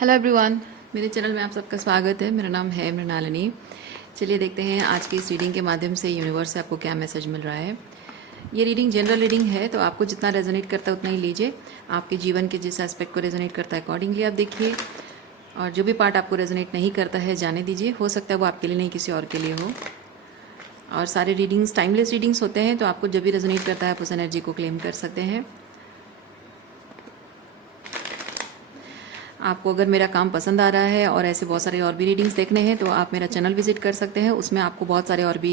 Hello everyone, मेरे channel में आप सबका स्वागत है। मेरा नाम है मृणालिनी। चलिए देखते हैं आज की इस रीडिंग के माध्यम से यूनिवर्स से आपको क्या मैसेज मिल रहा है। ये रीडिंग जनरल रीडिंग है, तो आपको जितना रेजोनेट करता है उतना ही लीजिए। आपके जीवन के जिस एस्पेक्ट को रेजोनेट करता है अकॉर्डिंगली आप देखिए, और जो भी पार्ट आपको रेजोनेट नहीं करता है जाने दीजिए। हो सकता है वो आपके लिए नहीं, किसी और के लिए हो। और सारे रीडिंग्स टाइमलेस रीडिंग्स होते हैं, तो आपको जब भी रेजोनेट करता है आप उस एनर्जी को क्लेम कर सकते हैं। आपको अगर मेरा काम पसंद आ रहा है और ऐसे बहुत सारे और भी रीडिंग्स देखने हैं तो आप मेरा चैनल विजिट कर सकते हैं। उसमें आपको बहुत सारे और भी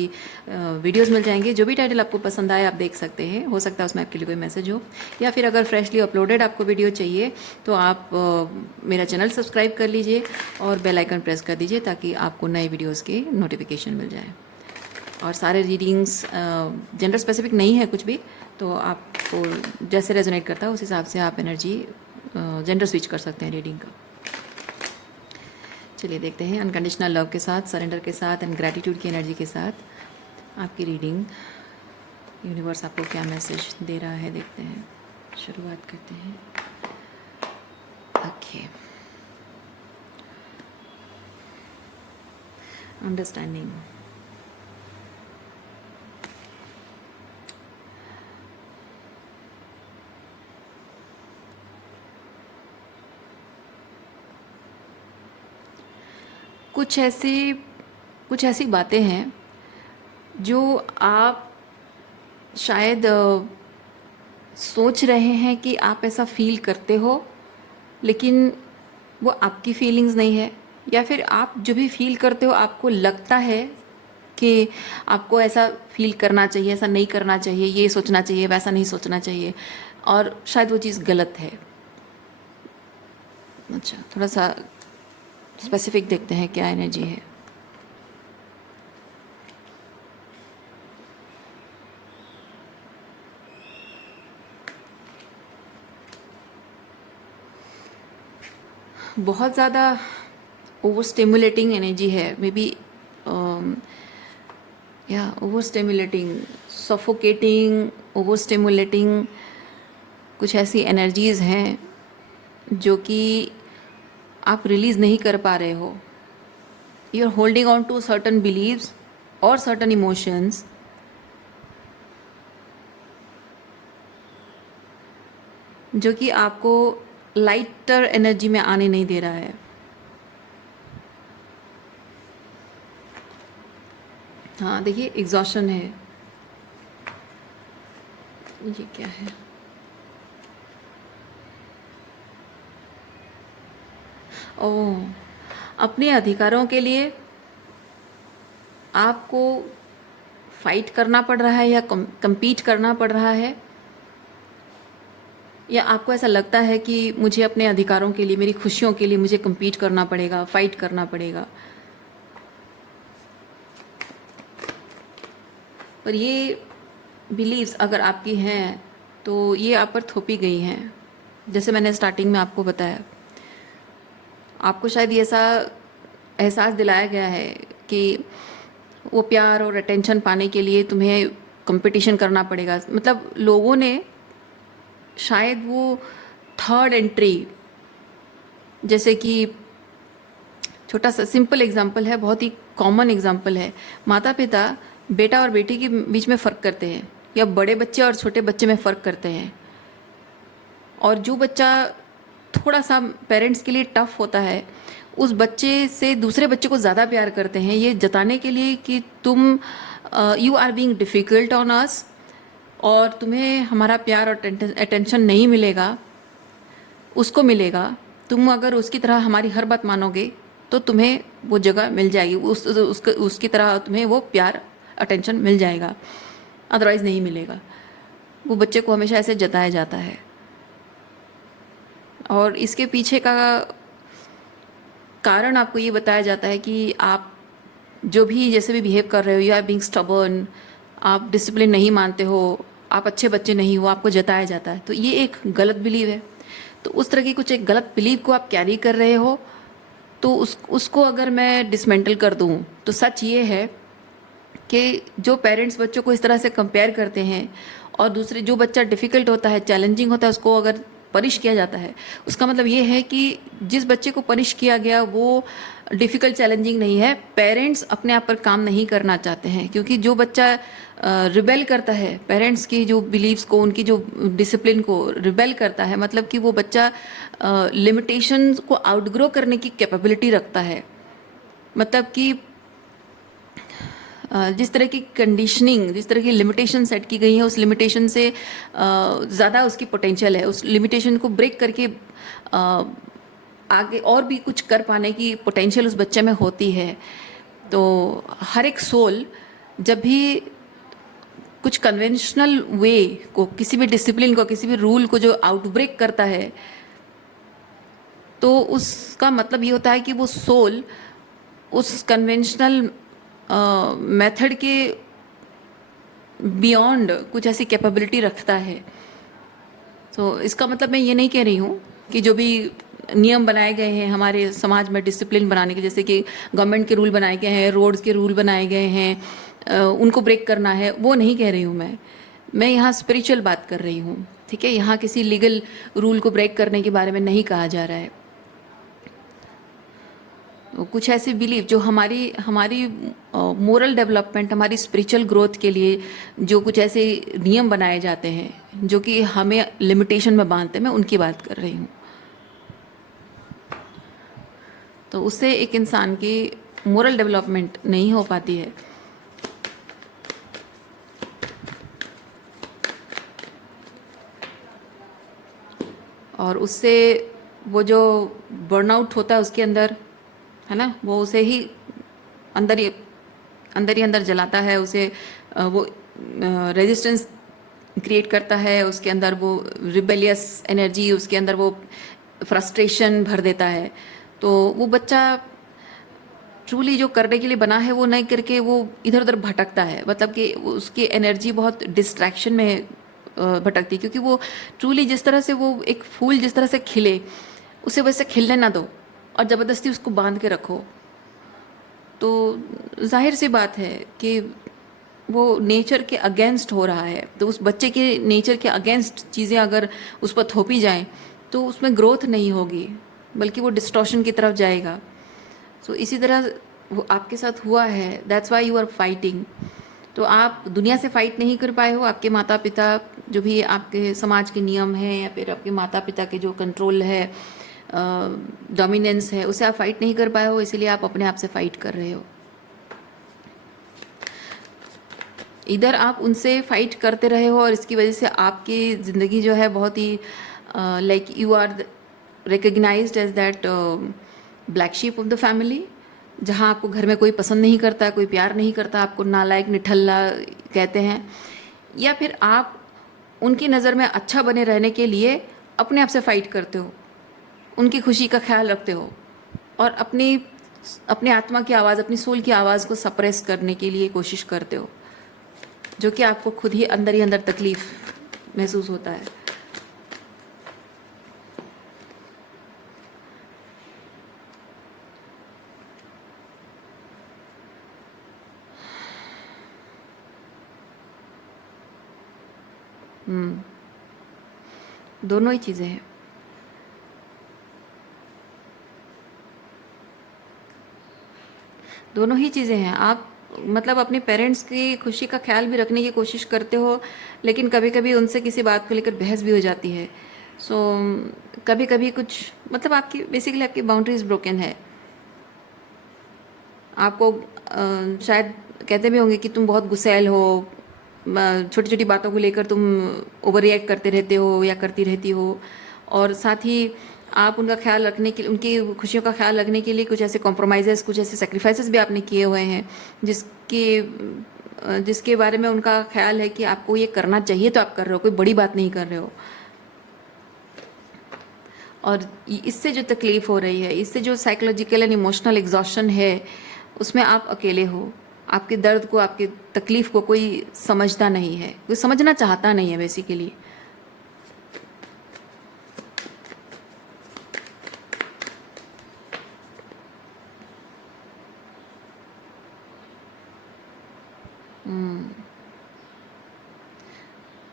वीडियोस मिल जाएंगे। जो भी टाइटल आपको पसंद आए आप देख सकते हैं। हो सकता है उसमें आपके लिए कोई मैसेज हो, या फिर अगर फ्रेशली अपलोडेड आपको वीडियो चाहिए तो आप मेरा चैनल सब्सक्राइब कर लीजिए और बेल आइकन प्रेस कर दीजिए ताकि आपको नए वीडियोज़ के नोटिफिकेशन मिल जाए। और सारे रीडिंग्स जेंडर स्पेसिफिक नहीं है कुछ भी, तो आपको जैसे रेजोनेट करता है उस हिसाब से आप एनर्जी जेंडर स्विच कर सकते हैं रीडिंग का। चलिए देखते हैं अनकंडीशनल लव के साथ, सरेंडर के साथ एंड ग्रैटिट्यूड की एनर्जी के साथ आपकी रीडिंग यूनिवर्स आपको क्या मैसेज दे रहा है। देखते हैं, शुरुआत करते हैं। Okay, understanding. कुछ ऐसी बातें हैं जो आप शायद सोच रहे हैं कि आप ऐसा फील करते हो, लेकिन वो आपकी फीलिंग्स नहीं है। या फिर आप जो भी फील करते हो आपको लगता है कि आपको ऐसा फील करना चाहिए, ऐसा नहीं करना चाहिए, ये सोचना चाहिए, वैसा नहीं सोचना चाहिए, और शायद वो चीज़ गलत है। अच्छा, थोड़ा सा स्पेसिफिक देखते हैं क्या एनर्जी है। बहुत ज़्यादा ओवर स्टिमुलेटिंग एनर्जी है, मे बी या over stimulating, suffocating, over stimulating. कुछ ऐसी एनर्जीज़ हैं जो कि आप रिलीज़ नहीं कर पा रहे हो। You are holding on to certain beliefs और सर्टन इमोशंस जो कि आपको लाइटर एनर्जी में आने नहीं दे रहा है। हाँ देखिए, एग्जॉशन है। ये क्या है? ओह, अपने अधिकारों के लिए आपको फाइट करना पड़ रहा है या कम्पीट करना पड़ रहा है, या आपको ऐसा लगता है कि मुझे अपने अधिकारों के लिए, मेरी खुशियों के लिए मुझे कम्पीट करना पड़ेगा, फाइट करना पड़ेगा। पर ये बिलीव्स अगर आपकी हैं तो ये आप पर थोपी गई हैं। जैसे मैंने स्टार्टिंग में आपको बताया, आपको शायद ये ऐसा एहसास दिलाया गया है कि वो प्यार और अटेंशन पाने के लिए तुम्हें कंपटीशन करना पड़ेगा। मतलब लोगों ने शायद वो थर्ड एंट्री, जैसे कि छोटा सा सिंपल एग्जांपल है, बहुत ही कॉमन एग्जांपल है। माता पिता बेटा और बेटी के बीच में फ़र्क करते हैं, या बड़े बच्चे और छोटे बच्चे में फ़र्क करते हैं। और जो बच्चा थोड़ा सा पेरेंट्स के लिए टफ होता है, उस बच्चे से दूसरे बच्चे को ज़्यादा प्यार करते हैं, ये जताने के लिए कि तुम you are being difficult on us, और तुम्हें हमारा प्यार और अटेंशन नहीं मिलेगा, उसको मिलेगा। तुम अगर उसकी तरह हमारी हर बात मानोगे तो तुम्हें वो जगह मिल जाएगी, उसकी तरह तुम्हें वो प्यार अटेंशन मिल जाएगा, अदरवाइज़ नहीं मिलेगा। वो बच्चे को हमेशा ऐसे जताया जाता है। और इसके पीछे का कारण आपको ये बताया जाता है कि आप जो भी जैसे भी बिहेव कर रहे हो, यू आर बीइंग स्टबर्न, आप डिसिप्लिन नहीं मानते हो, आप अच्छे बच्चे नहीं हो, आपको जताया जाता है। तो ये एक गलत बिलीव है। तो उस तरह की कुछ एक गलत बिलीव को आप कैरी कर रहे हो, तो उसको अगर मैं डिसमेंटल कर दूं तो सच ये है कि जो पेरेंट्स बच्चों को इस तरह से कंपेयर करते हैं, और दूसरे जो बच्चा डिफ़िकल्ट होता है, चैलेंजिंग होता है, उसको अगर पनिश किया जाता है, उसका मतलब ये है कि जिस बच्चे को पनिश किया गया वो डिफ़िकल्ट चैलेंजिंग नहीं है। पेरेंट्स अपने आप पर काम नहीं करना चाहते हैं, क्योंकि जो बच्चा रिबेल करता है, पेरेंट्स की जो बिलीव्स को, उनकी जो डिसिप्लिन को रिबेल करता है, मतलब कि वो बच्चा लिमिटेशन को आउटग्रो करने की कैपेबिलिटी रखता है। मतलब कि जिस तरह की कंडीशनिंग, जिस तरह की लिमिटेशन सेट की गई है, उस लिमिटेशन से ज़्यादा उसकी पोटेंशियल है। उस लिमिटेशन को ब्रेक करके आगे और भी कुछ कर पाने की पोटेंशियल उस बच्चे में होती है। तो हर एक सोल जब भी कुछ कन्वेंशनल वे को, किसी भी डिसिप्लिन को, किसी भी रूल को जो आउटब्रेक करता है, तो उसका मतलब ये होता है कि वो सोल उस कन्वेंशनल मेथड के बियॉन्ड कुछ ऐसी कैपेबिलिटी रखता है। तो इसका मतलब मैं ये नहीं कह रही हूँ कि जो भी नियम बनाए गए हैं हमारे समाज में डिसिप्लिन बनाने के, जैसे कि गवर्नमेंट के रूल बनाए गए हैं, रोड्स के रूल बनाए गए हैं, उनको ब्रेक करना है, वो नहीं कह रही हूँ मैं यहाँ स्पिरिचुअल बात कर रही हूँ। ठीक है, यहाँ किसी लीगल रूल को ब्रेक करने के बारे में नहीं कहा जा रहा है। कुछ ऐसे बिलीव जो हमारी हमारी मोरल डेवलपमेंट, हमारी स्पिरिचुअल ग्रोथ के लिए जो कुछ ऐसे नियम बनाए जाते हैं जो कि हमें लिमिटेशन में बांधते हैं, मैं उनकी बात कर रही हूँ। तो उससे एक इंसान की मोरल डेवलपमेंट नहीं हो पाती है। और उससे वो जो बर्नआउट होता है उसके अंदर, है ना, वो उसे ही अंदर ही अंदर जलाता है, उसे वो रेजिस्टेंस क्रिएट करता है, उसके अंदर वो रिबेलियस एनर्जी, उसके अंदर वो फ्रस्ट्रेशन भर देता है। तो वो बच्चा ट्रूली जो करने के लिए बना है वो नहीं करके वो इधर उधर भटकता है, मतलब कि उसकी एनर्जी बहुत डिस्ट्रैक्शन में भटकती है। क्योंकि वो ट्रूली जिस तरह से वो एक फूल जिस तरह से खिले, उसे वैसे खिलने ना दो और ज़बरदस्ती उसको बांध के रखो, तो जाहिर सी बात है कि वो नेचर के अगेंस्ट हो रहा है। तो उस बच्चे के नेचर के अगेंस्ट चीज़ें अगर उस पर थोपी जाएं तो उसमें ग्रोथ नहीं होगी, बल्कि वो डिस्टॉर्शन की तरफ जाएगा। तो इसी तरह वो आपके साथ हुआ है, that's why you are fighting. तो आप दुनिया से फाइट नहीं कर पाए हो, आपके माता पिता जो भी आपके समाज के नियम हैं या फिर आपके माता पिता के जो कंट्रोल है, डोमिनेंस है, उसे आप फाइट नहीं कर पाए हो, इसीलिए आप अपने आप से फाइट कर रहे हो। इधर आप उनसे फाइट करते रहे हो और इसकी वजह से आपकी ज़िंदगी जो है बहुत ही like you are recognised as that black sheep of the family, जहाँ आपको घर में कोई पसंद नहीं करता, कोई प्यार नहीं करता, आपको नालायक निठल्ला कहते हैं। या फिर आप उनकी नज़र में अच्छा बने रहने के लिए अपने आप से फाइट करते हो, उनकी खुशी का ख्याल रखते हो और अपनी आत्मा की आवाज़, अपनी सोल की आवाज़ को सप्रेस करने के लिए कोशिश करते हो, जो कि आपको खुद ही अंदर तकलीफ महसूस होता है। दोनों ही चीज़ें हैं। दोनों ही चीज़ें हैं। आप मतलब अपने पेरेंट्स की खुशी का ख्याल भी रखने की कोशिश करते हो, लेकिन कभी कभी उनसे किसी बात को लेकर बहस भी हो जाती है। सो कभी कभी कुछ मतलब आपकी बेसिकली आपकी बाउंड्रीज ब्रोकन है। आपको शायद कहते भी होंगे कि तुम बहुत गुस्सैल हो, छोटी छोटी बातों को लेकर तुम ओवर रिएक्ट करते रहते हो या करती रहती हो। और साथ ही आप उनका ख्याल रखने के लिए, उनकी खुशियों का ख्याल रखने के लिए कुछ ऐसे कॉम्प्रोमाइज़ेस, कुछ ऐसे सेक्रीफाइसेस भी आपने किए हुए हैं जिसके बारे में उनका ख्याल है कि आपको ये करना चाहिए तो आप कर रहे हो, कोई बड़ी बात नहीं कर रहे हो। और इससे जो तकलीफ़ हो रही है, इससे जो साइकोलॉजिकल एंड इमोशनल एग्जॉशन है, उसमें आप अकेले हो। आपके दर्द को, आपके तकलीफ़ को कोई समझता नहीं है, कोई समझना चाहता नहीं है बेसिकली।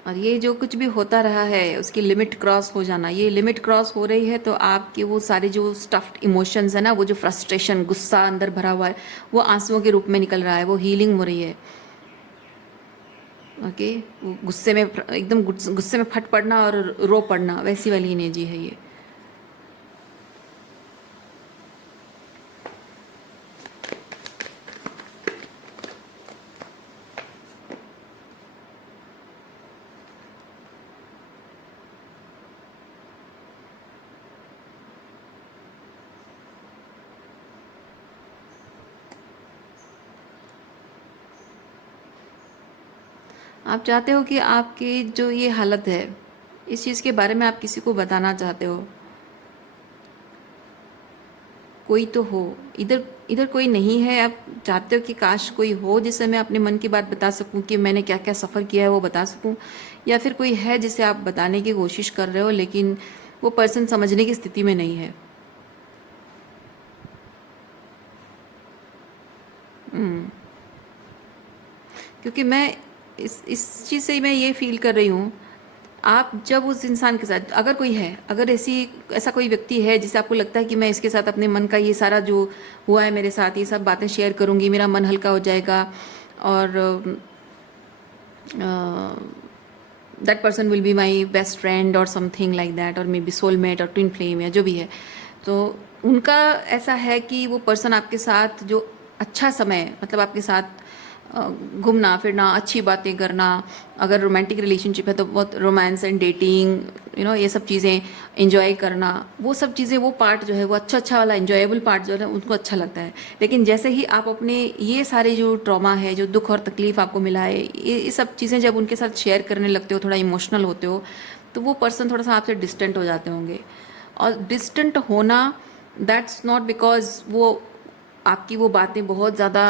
और ये जो कुछ भी होता रहा है उसकी लिमिट क्रॉस हो जाना, ये लिमिट क्रॉस हो रही है तो आपके वो सारे जो स्टफ्ड इमोशंस है ना, वो जो फ्रस्ट्रेशन, गुस्सा अंदर भरा हुआ है, वो आंसुओं के रूप में निकल रहा है, वो हीलिंग हो रही है। ओके, वो गुस्से में एकदम गुस्से में फट पड़ना और रो पड़ना, वैसी वाली एनर्जी है ये। आप चाहते हो कि आपकी जो ये हालत है, इस चीज़ के बारे में आप किसी को बताना चाहते हो, कोई तो हो। इधर इधर कोई नहीं है, आप चाहते हो कि काश कोई हो जिसे मैं अपने मन की बात बता सकूं, कि मैंने क्या क्या सफ़र किया है वो बता सकूं, या फिर कोई है जिसे आप बताने की कोशिश कर रहे हो लेकिन वो पर्सन समझने की स्थिति में नहीं है। क्योंकि मैं इस चीज़ से मैं ये फील कर रही हूँ, आप जब उस इंसान के साथ, अगर कोई है, अगर ऐसा कोई व्यक्ति है जिसे आपको लगता है कि मैं इसके साथ अपने मन का ये सारा जो हुआ है मेरे साथ, ये सब बातें शेयर करूँगी, मेरा मन हल्का हो जाएगा, और that person will be my best friend और समथिंग लाइक दैट, और मे बी सोलमेट और ट्विन फ्लेम या जो भी है, तो उनका ऐसा है कि वो पर्सन आपके साथ जो अच्छा समय, मतलब आपके साथ घूमना फिरना, अच्छी बातें करना, अगर रोमांटिक रिलेशनशिप है तो बहुत रोमांस एंड डेटिंग, ये सब चीज़ें एंजॉय करना, वो सब चीज़ें, वो पार्ट जो है वो अच्छा वाला एंजॉयबल पार्ट जो है उनको अच्छा लगता है। लेकिन जैसे ही आप अपने ये सारे जो ट्रॉमा है, जो दुख और तकलीफ आपको मिला है, ये सब चीज़ें जब उनके साथ शेयर करने लगते हो, थोड़ा इमोशनल होते हो, तो वो पर्सन थोड़ा सा आपसे डिस्टेंट हो जाते होंगे। और डिस्टेंट होना, दैट्स नॉट बिकॉज वो आपकी वो बातें बहुत ज़्यादा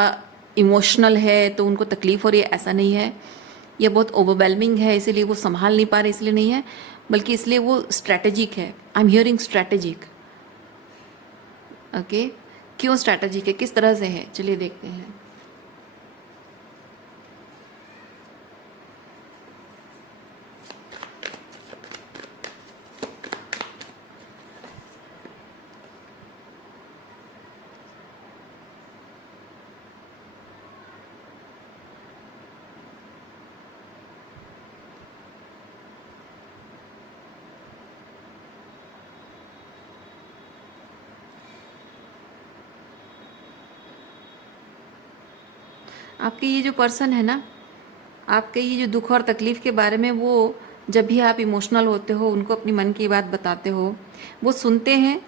इमोशनल है तो उनको तकलीफ़ हो रही है, ऐसा नहीं है। ये बहुत ओवरवेलमिंग है इसीलिए वो संभाल नहीं पा रहे, इसलिए नहीं है, बल्कि इसलिए वो स्ट्रैटेजिक है। I am hearing strategic. Okay, क्यों स्ट्रैटेजिक है, किस तरह से है, चलिए देखते हैं। आपके ये जो पर्सन है ना, आपके ये जो दुख और तकलीफ़ के बारे में, वो जब भी आप इमोशनल होते हो उनको अपनी मन की बात बताते हो, वो सुनते हैं,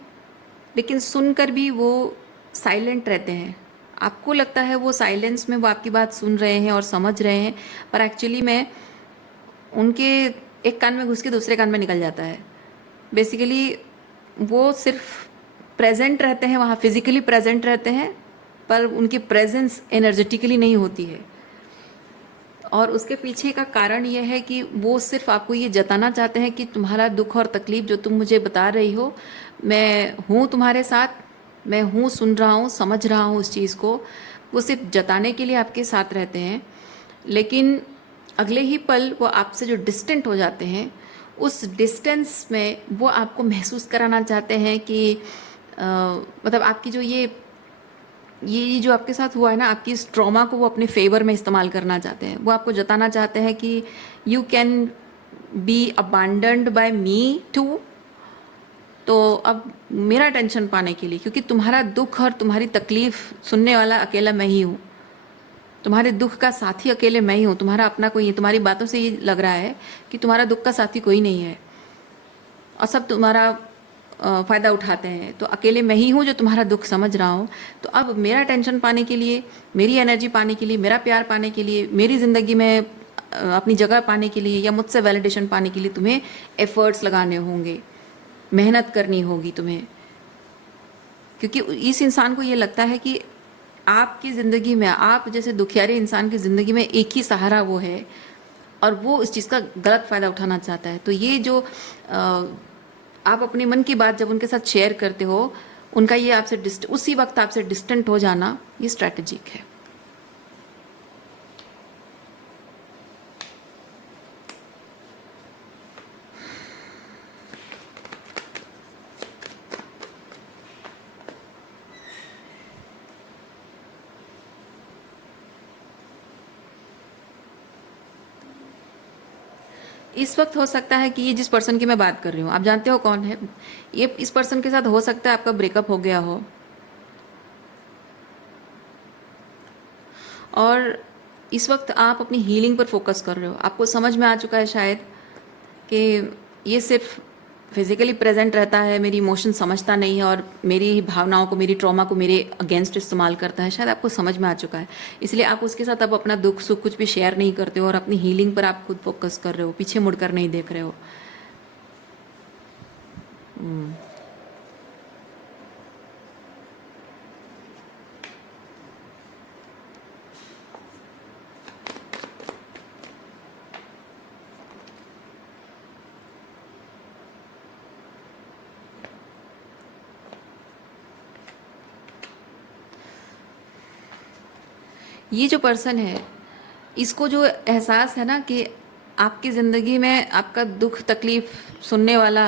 लेकिन सुनकर भी वो साइलेंट रहते हैं। आपको लगता है वो साइलेंस में वो आपकी बात सुन रहे हैं और समझ रहे हैं, पर एक्चुअली में उनके एक कान में घुस के दूसरे कान में निकल जाता है। बेसिकली वो सिर्फ प्रेजेंट रहते हैं, वहाँ फिजिकली प्रेजेंट रहते हैं, पर उनकी प्रेजेंस एनर्जेटिकली नहीं होती है। और उसके पीछे का कारण यह है कि वो सिर्फ आपको ये जताना चाहते हैं कि तुम्हारा दुख और तकलीफ जो तुम मुझे बता रही हो, मैं हूँ तुम्हारे साथ, मैं हूँ, सुन रहा हूँ, समझ रहा हूँ उस चीज़ को। वो सिर्फ जताने के लिए आपके साथ रहते हैं, लेकिन अगले ही पल वो आपसे जो डिस्टेंट हो जाते हैं, उस डिस्टेंस में वो आपको महसूस कराना चाहते हैं कि मतलब आपकी जो ये जो आपके साथ हुआ है ना, आपकी इस ट्रॉमा को वो अपने फेवर में इस्तेमाल करना चाहते हैं। वो आपको जताना चाहते हैं कि you can be abandoned by me too. तो अब मेरा टेंशन पाने के लिए, क्योंकि तुम्हारा दुख और तुम्हारी तकलीफ सुनने वाला अकेला मैं ही हूँ, तुम्हारे दुख का साथी अकेले मैं ही हूँ, तुम्हारा अपना कोई नहीं। तुम्हारी बातों से ये लग रहा है कि तुम्हारा दुख का साथी कोई नहीं है और सब तुम्हारा फ़ायदा उठाते हैं, तो अकेले मैं ही हूँ जो तुम्हारा दुख समझ रहा हूँ। तो अब मेरा टेंशन पाने के लिए, मेरी एनर्जी पाने के लिए, मेरा प्यार पाने के लिए, मेरी ज़िंदगी में अपनी जगह पाने के लिए, या मुझसे वैलिडेशन पाने के लिए तुम्हें एफ़र्ट्स लगाने होंगे, मेहनत करनी होगी तुम्हें। क्योंकि इस इंसान को ये लगता है कि आपकी ज़िंदगी में, आप जैसे दुखियारे इंसान की ज़िंदगी में एक ही सहारा वो है, और वो इस चीज़ का गलत फ़ायदा उठाना चाहता है। तो ये जो आप अपने मन की बात जब उनके साथ शेयर करते हो, उनका ये आपसे उसी वक्त आपसे डिस्टेंट हो जाना, ये स्ट्रैटेजिक है। इस वक्त हो सकता है कि ये जिस पर्सन की मैं बात कर रही हूँ, आप जानते हो कौन है ये, इस पर्सन के साथ हो सकता है आपका ब्रेकअप हो गया हो, और इस वक्त आप अपनी हीलिंग पर फोकस कर रहे हो। आपको समझ में आ चुका है शायद कि ये सिर्फ फिजिकली प्रेजेंट रहता है, मेरी इमोशन समझता नहीं है और मेरी भावनाओं को, मेरी ट्रॉमा को मेरे अगेंस्ट इस्तेमाल करता है। शायद आपको समझ में आ चुका है, इसलिए आप उसके साथ अब अपना दुख सुख कुछ भी शेयर नहीं करते हो और अपनी हीलिंग पर आप खुद फोकस कर रहे हो, पीछे मुड़कर नहीं देख रहे हो। ये जो पर्सन है, इसको जो एहसास है ना कि आपकी ज़िंदगी में आपका दुख तकलीफ़ सुनने वाला,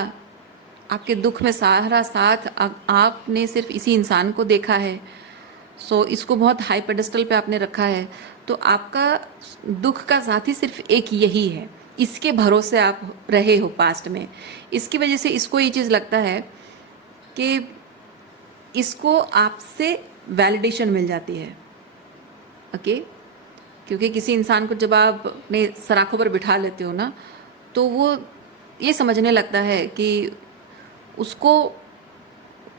आपके दुख में सहारा साथ आपने सिर्फ इसी इंसान को देखा है। सो इसको बहुत हाई पेडेस्टल पे आपने रखा है। तो आपका दुख का साथी सिर्फ एक यही है, इसके भरोसे आप रहे हो पास्ट में। इसकी वजह से इसको ये चीज़ लगता है कि इसको आपसे वैलिडेशन मिल जाती है। ओके, क्योंकि किसी इंसान को जब आप अपने सराखों पर बिठा लेते हो ना, तो वो ये समझने लगता है कि उसको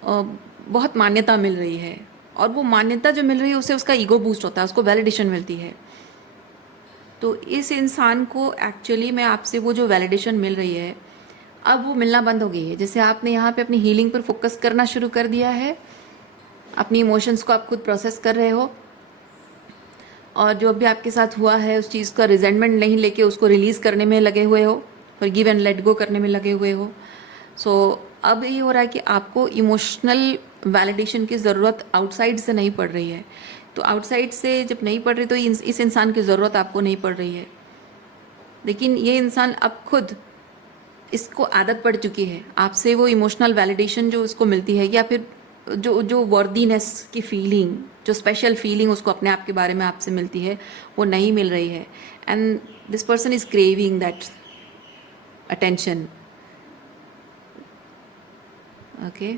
बहुत मान्यता मिल रही है, और वो मान्यता जो मिल रही है उससे उसका ईगो बूस्ट होता है, उसको वैलिडेशन मिलती है। तो इस इंसान को एक्चुअली में आपसे वो जो वैलिडेशन मिल रही है, अब वो मिलना बंद हो गई है। जैसे आपने यहाँ पे अपनी हीलिंग पर फोकस करना शुरू कर दिया है, अपनी इमोशंस को आप खुद प्रोसेस कर रहे हो, और जो भी आपके साथ हुआ है उस चीज़ का रिजेंटमेंट नहीं लेके उसको रिलीज़ करने में लगे हुए हो, फॉरगिव एंड लेट गो करने में लगे हुए हो। सो अब ये हो रहा है कि आपको इमोशनल वैलिडेशन की ज़रूरत आउटसाइड से नहीं पड़ रही है। तो आउटसाइड से जब नहीं पड़ रही तो इस इंसान की ज़रूरत आपको नहीं पड़ रही है, लेकिन ये इंसान अब खुद इसको आदत पड़ चुकी है आपसे वो इमोशनल वैलिडेशन जो उसको मिलती है, या फिर जो वर्दीनेस की फीलिंग, जो स्पेशल फीलिंग उसको अपने आप के बारे में आपसे मिलती है, वो नहीं मिल रही है। And this person is craving that attention. Okay,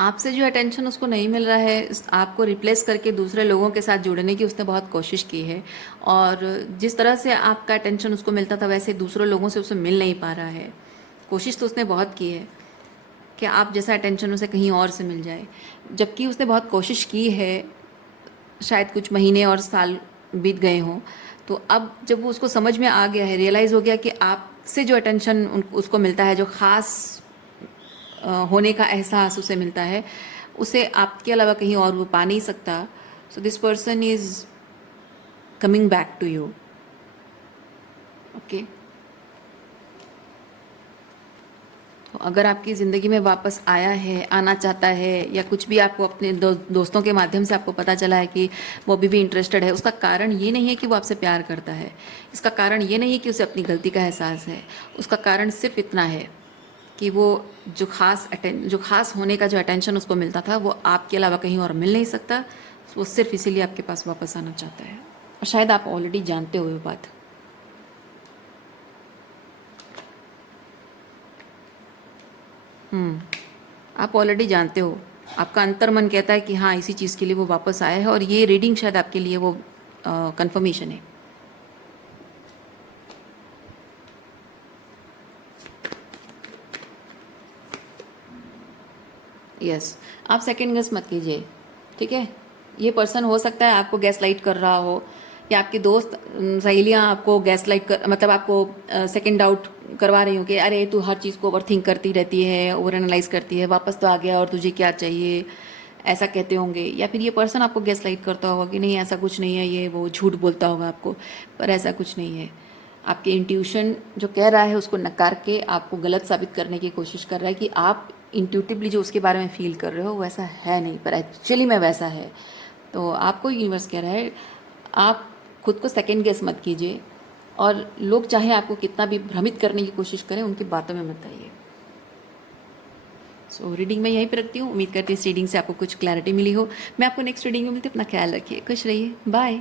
आपसे जो अटेंशन उसको नहीं मिल रहा है, आपको रिप्लेस करके दूसरे लोगों के साथ जुड़ने की उसने बहुत कोशिश की है, और जिस तरह से आपका अटेंशन उसको मिलता था वैसे दूसरे लोगों से उसे मिल नहीं पा रहा है। कोशिश तो उसने बहुत की है कि आप जैसा अटेंशन उसे कहीं और से मिल जाए, जबकि उसने बहुत कोशिश की है, शायद कुछ महीने और साल बीत गए हों। तो अब जब वो उसको समझ में आ गया है, रियलाइज़ हो गया कि आपसे जो अटेंशन उसको मिलता है, जो ख़ास होने का एहसास उसे मिलता है, उसे आपके अलावा कहीं और वो पा नहीं सकता। So this person is coming back to you. Okay, तो अगर आपकी ज़िंदगी में वापस आया है, आना चाहता है, या कुछ भी आपको अपने दोस्तों के माध्यम से आपको पता चला है कि वो अभी भी इंटरेस्टेड है, उसका कारण ये नहीं है कि वो आपसे प्यार करता है, इसका कारण ये नहीं है कि उसे अपनी गलती का एहसास है। उसका कारण सिर्फ इतना है कि वो जो खास होने का जो अटेंशन उसको मिलता था वो आपके अलावा कहीं और मिल नहीं सकता। वो सिर्फ इसीलिए आपके पास वापस आना चाहता है, और शायद आप ऑलरेडी जानते हो ये बात। आप ऑलरेडी जानते हो, आपका अंतर मन कहता है कि हाँ इसी चीज़ के लिए वो वापस आया है, और ये रीडिंग शायद आपके लिए वो कंफर्मेशन है। यस, आप सेकंड गेस मत कीजिए, ठीक है। ये पर्सन हो सकता है आपको गैस लाइट कर रहा हो, या आपके दोस्त सहेलियां आपको गैस लाइट कर, मतलब आपको सेकंड डाउट करवा रही हो कि अरे तू हर चीज़ को ओवर थिंक करती रहती है, ओवर एनालाइज करती है, वापस तो आ गया और तुझे क्या चाहिए, ऐसा कहते होंगे। या फिर ये पर्सन आपको गैस लाइट करता होगा कि नहीं ऐसा कुछ नहीं है, ये वो झूठ बोलता होगा आपको, पर ऐसा कुछ नहीं है। आपके इंट्यूशन जो कह रहा है उसको नकार के आपको गलत साबित करने की कोशिश कर रहा है कि आप इंट्यूटिवली जो उसके बारे में फील कर रहे हो वैसा है नहीं, पर एक्चुअली में वैसा है। तो आपको यूनिवर्स कह रहा है आप खुद को सेकंड गेस मत कीजिए, और लोग चाहे आपको कितना भी भ्रमित करने की कोशिश करें उनकी बातों में मत आइए। सो रीडिंग मैं यहीं पर रखती हूँ। उम्मीद करती हूँ इस रीडिंग से आपको कुछ क्लैरिटी मिली हो। मैं आपको नेक्स्ट रीडिंग में मिलती हूँ। अपना ख्याल रखिए, खुश रहिए, बाय।